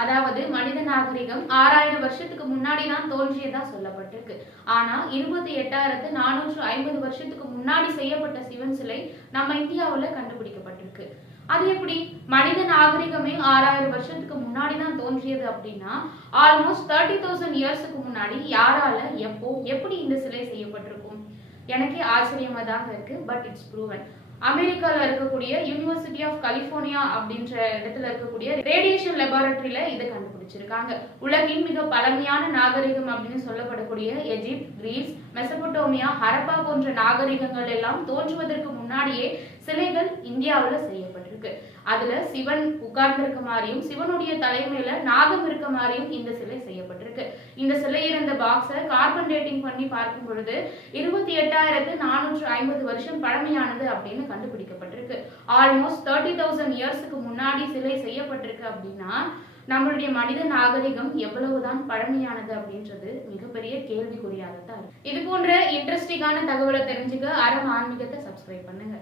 அதாவது மனித நாகரிகம் ஆறாயிரம் வருஷத்துக்கு முன்னாடி தான் தோன்றியதா சொல்லப்பட்டிருக்கு. ஆனா இருபத்தி எட்டாயிரத்து நானூற்று ஐம்பது வருஷத்துக்கு முன்னாடி செய்யப்பட்ட சிவன் சிலை நம்ம இந்தியாவுல கண்டுபிடிக்கப்பட்டிருக்கு. அது எப்படி? மனித நாகரிகமே ஆறாயிரம் வருஷத்துக்கு முன்னாடி தான் தோன்றியது அப்படின்னா ஆல்மோஸ்ட் தேர்ட்டி தௌசண்ட் இயர்ஸுக்கு முன்னாடி யாரால எப்போ எப்படி இந்த சிலை செய்யப்பட்டிருக்கும்? எனக்கே ஆச்சரியமாக தாங்க இருக்கு பட் இட்ஸ் ப்ரூவன் அமெரிக்கால இருக்கக்கூடிய யூனிவர்சிட்டி ஆஃப் கலிபோர்னியா அப்படின்ற இடத்துல இருக்கக்கூடிய ரேடியேஷன் லெபார்டரியில இதை கண்டுபிடிச்சிருக்காங்க. உலகின் மிக பழமையான நாகரிகம் அப்படின்னு சொல்லப்படக்கூடிய எஜிப்த் கிரீஸ் மெசபடோமியா ஹரப்பா போன்ற நாகரிகங்கள் எல்லாம் தோன்றுவதற்கு முன்னாடியே சிலைகள் இந்தியாவில் செய்யப்பட்டிருக்கு. அதுல சிவன் உட்கார்ந்திருக்க மாதிரியும் சிவனுடைய தலைமையில நாகம் இருக்க மாதிரியும் இந்த சிலை செய்யப்பட்டிருக்கு. இந்த சிலை இருந்த பாக்ஸை கார்பன் டேட்டிங் பண்ணி பார்க்கும் பொழுது இருபத்தி எட்டாயிரத்து நானூற்று ஐம்பது வருஷம் பழமையானது அப்படின்னு கண்டுபிடிக்கப்பட்டிருக்கு. ஆல்மோஸ்ட் தேர்ட்டி தௌசண்ட் இயர்ஸ்க்கு முன்னாடி சிலை செய்யப்பட்டிருக்கு அப்படின்னா நம்மளுடைய மனித நாகரிகம் எவ்வளவுதான் பழமையானது அப்படின்றது மிகப்பெரிய கேள்விக்குறியாக தான் இருக்கு. இது போன்ற இன்ட்ரெஸ்டிங்கான தகவலை தெரிஞ்சுக்க அறம் ஆன்மீகத்தை சப்ஸ்கிரைப் பண்ணுங்க.